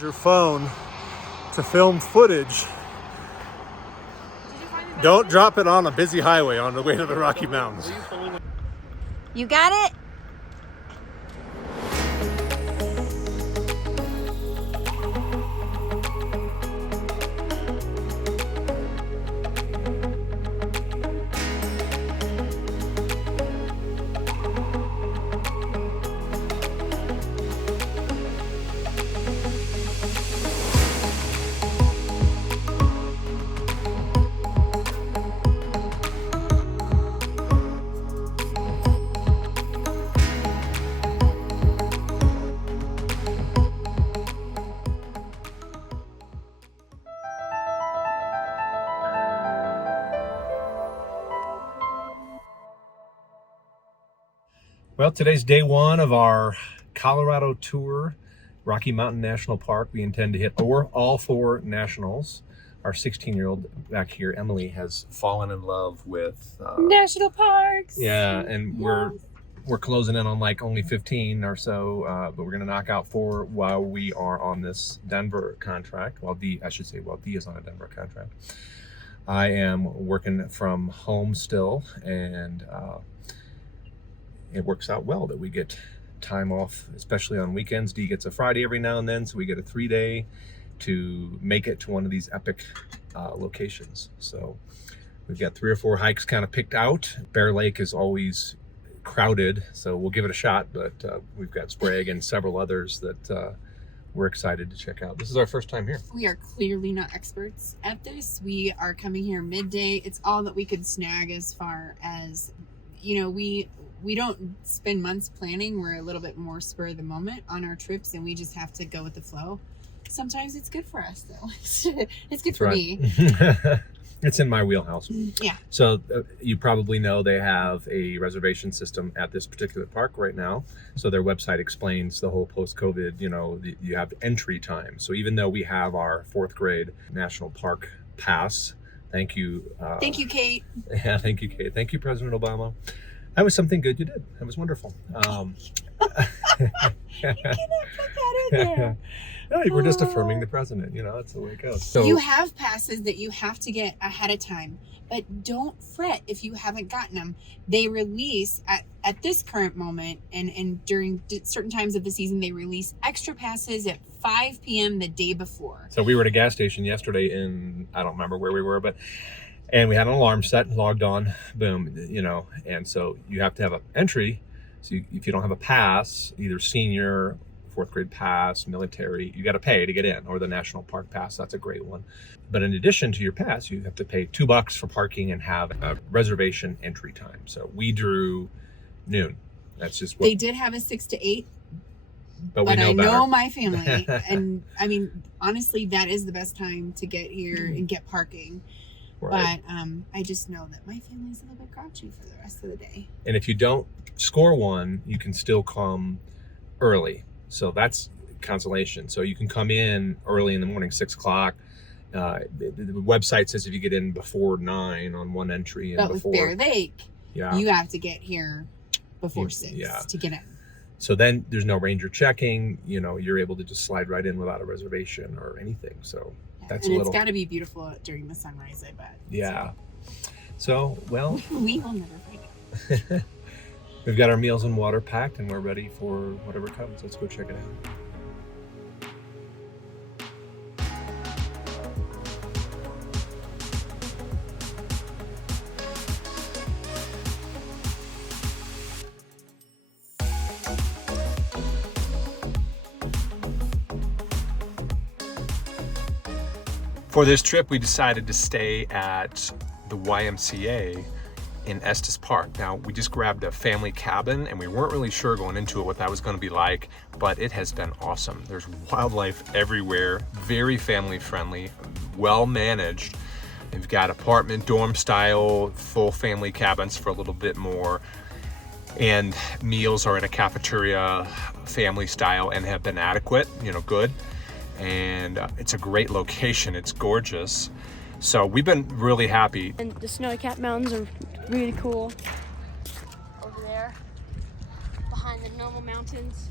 use your phone to film footage. Don't drop it on a busy highway on the way to the Rocky Mountains. You got it? Well, today's day one of our Colorado tour, Rocky Mountain National Park. We intend to hit all four nationals. Our 16-year-old back here, Emily, has fallen in love with national parks. Yeah, and we're closing in on like only 15 or so, but we're gonna knock out 4 while we are on this Denver contract. While Dee is on a Denver contract. I am working from home still, and it works out well that we get time off, especially on weekends. Dee gets a Friday every now and then, so we get a 3-day to make it to one of these epic locations. So we've got 3 or 4 hikes kind of picked out. Bear Lake is always crowded, so we'll give it a shot, but we've got Sprague and several others that we're excited to check out. This is our first time here. We are clearly not experts at this. We are coming here midday. It's all that we could snag as far as, you know, we don't spend months planning. We're a little bit more spur of the moment on our trips, and we just have to go with the flow. Sometimes it's good for us, though. It's good for me. It's in my wheelhouse. Yeah. So you probably know they have a reservation system at this particular park right now. So their website explains the whole post-COVID, you know, you have entry time. So even though we have our 4th grade National Park pass, thank you. Thank you, Kate. Yeah, thank you, Kate. Thank you, President Obama. That was something good you did. That was wonderful. You cannot put that in there. No, we're just affirming the president. You know, that's the way it goes. So you have passes that you have to get ahead of time, but don't fret if you haven't gotten them. They release at this current moment, and during certain times of the season, they release extra passes at 5 p.m. the day before. So we were at a gas station yesterday I don't remember where we were, and we had an alarm set, logged on, boom, you know, and so you have to have an entry. So if you don't have a pass, either senior, 4th grade pass, military, you got to pay to get in, or the National Park Pass. That's a great one. But in addition to your pass, you have to pay $2 for parking and have a reservation entry time. So we drew noon. That's just what they did have a 6 to 8. But I know my family, and I mean, honestly, that is the best time to get here and get parking. Right. But I just know that my family's a little bit grouchy for the rest of the day. And if you don't score one, you can still come early. So that's consolation. So you can come in early in the morning, 6 o'clock. The website says if you get in before 9 on one entry. But with Bear Lake, yeah, you have to get here before 6 to get in. So then there's no ranger checking. You know, you're able to just slide right in without a reservation or anything. So that's and it's got to be beautiful during the sunrise, I bet. Yeah. So well, we will never find out. We've got our meals and water packed, and we're ready for whatever comes. Let's go check it out. For this trip, we decided to stay at the YMCA in Estes Park. Now, we just grabbed a family cabin, and we weren't really sure going into it what that was going to be like, but it has been awesome. There's wildlife everywhere, very family friendly, well managed. They've got apartment, dorm style, full family cabins for a little bit more. And meals are in a cafeteria, family style, and have been adequate, you know, good. And it's a great location. It's gorgeous. So we've been really happy. And the snow-capped mountains are really cool. Over there, behind the normal mountains.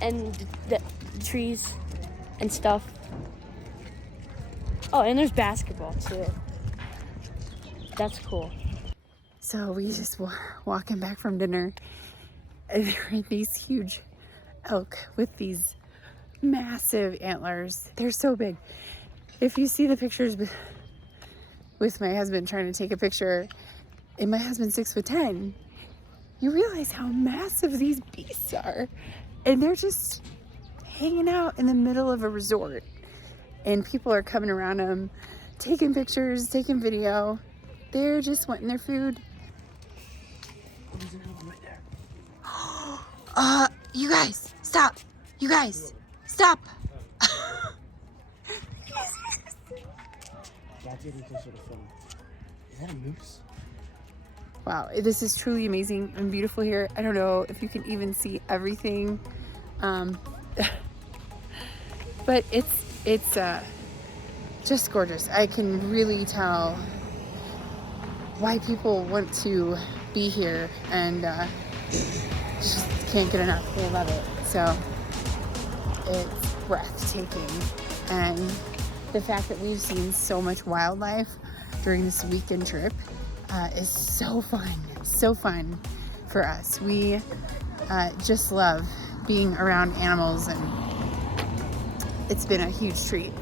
And the trees. and stuff. Oh, and there's basketball too. That's cool. So we just walking back from dinner, and there are these huge elk with these massive antlers. They're so big. If you see the pictures with my husband trying to take a picture, and my husband's 6'10", you realize how massive these beasts are. And they're just hanging out in the middle of a resort. And people are coming around them, taking pictures, taking video. They're just wanting their food. There's another one right there. You guys, stop. You guys, stop. That's it, sort of funny. Is that a moose? Wow, this is truly amazing and beautiful here. I don't know if you can even see everything. But it's just gorgeous. I can really tell why people want to be here and just can't get enough. They love it. So it's breathtaking. And the fact that we've seen so much wildlife during this weekend trip is so fun for us. We just love being around animals, and it's been a huge treat.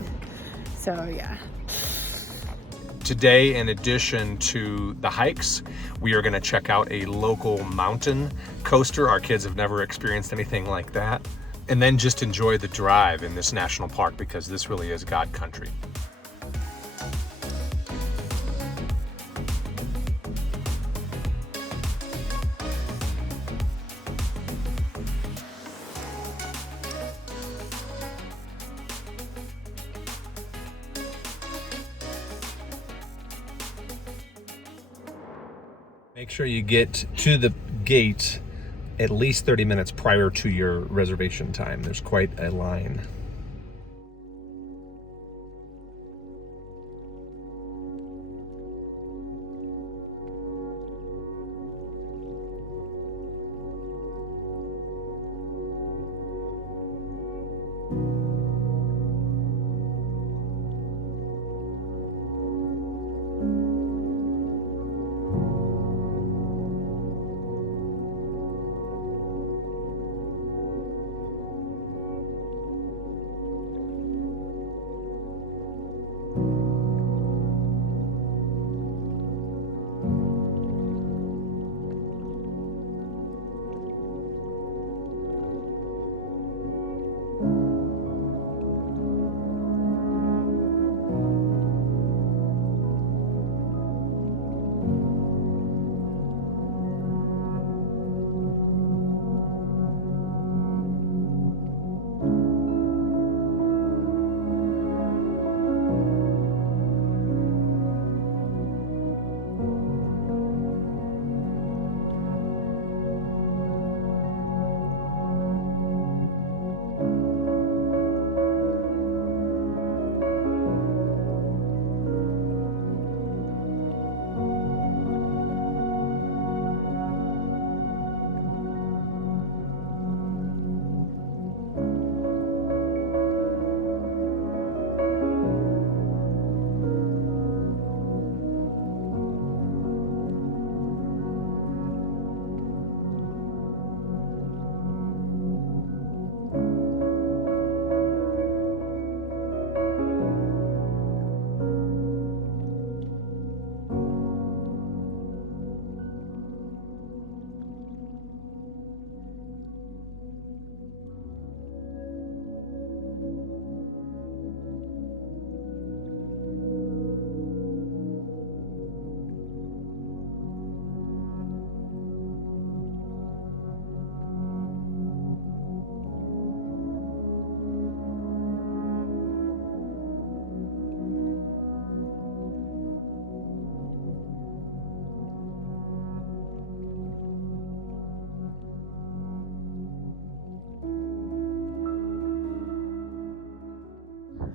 So yeah. Today, in addition to the hikes, we are going to check out a local mountain coaster. Our kids have never experienced anything like that. And then just enjoy the drive in this national park, because this really is God country. Make sure you get to the gate at least 30 minutes prior to your reservation time. There's quite a line.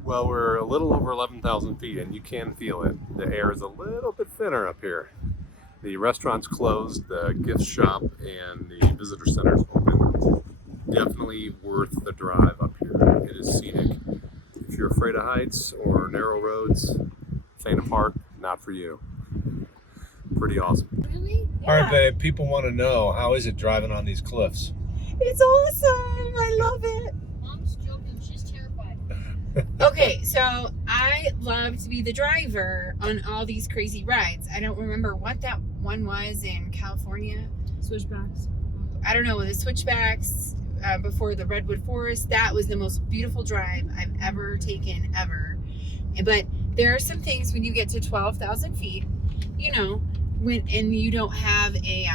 Well, we're a little over 11,000 feet, and you can feel it. The air is a little bit thinner up here. The restaurant's closed, the gift shop and the visitor center's open. Definitely worth the drive up here. It is scenic. you're afraid of heights or narrow roads, Phantom Park, not for you. Pretty awesome. Really? All right, babe, people want to know, how is it driving on these cliffs? It's awesome. I love it. Mom's joking. She's terrified. Okay, so I love to be the driver on all these crazy rides. I don't remember what that one was in California. Switchbacks. I don't know, the switchbacks before the Redwood Forest. That was the most beautiful drive I've ever taken, ever. But there are some things when you get to 12,000 feet, you know, and you don't have a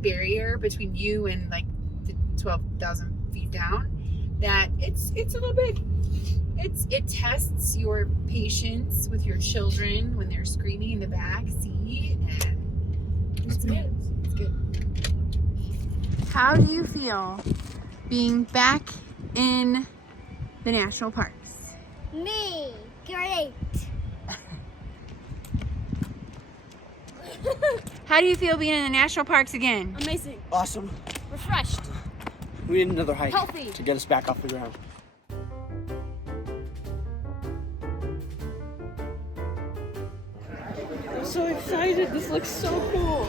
barrier between you and like the 12,000 feet down, that it's a little bit, it tests your patience with your children when they're screaming in the back seat, and it's good. It's good. How do you feel being back in the national parks? Me. Great. How do you feel being in the national parks again? Amazing. Awesome. Refreshed. We need another hike Healthy. to get us back off the ground. I'm so excited. This looks so cool.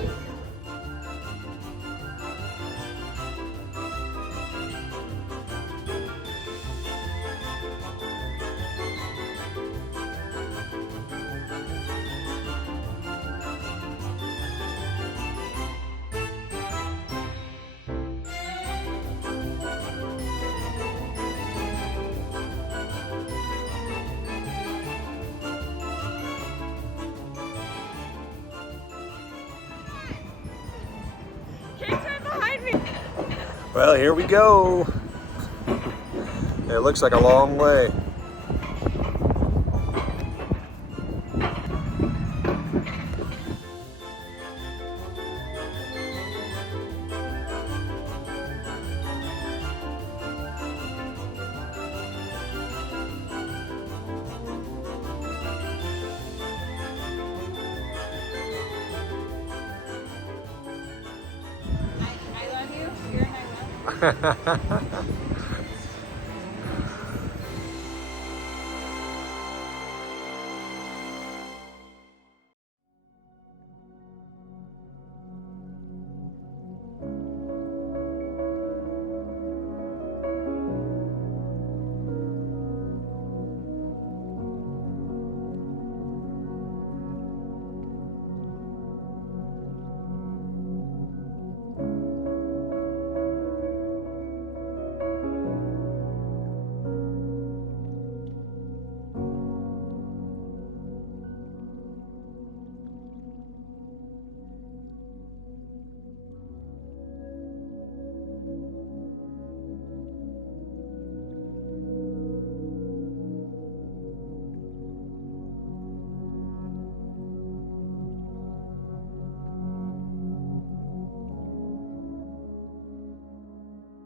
Well, here we go. It looks like a long way. I love you. You're and I love you.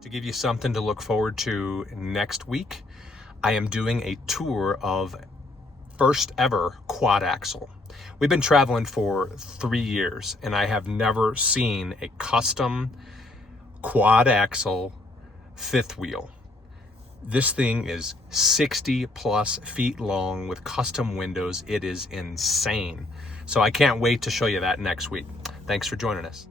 To give you something to look forward to next week, I am doing a tour of first ever quad axle. We've been traveling for 3 years and I have never seen a custom quad axle fifth wheel. This thing is 60 plus feet long with custom windows. It is insane. So I can't wait to show you that next week. Thanks for joining us.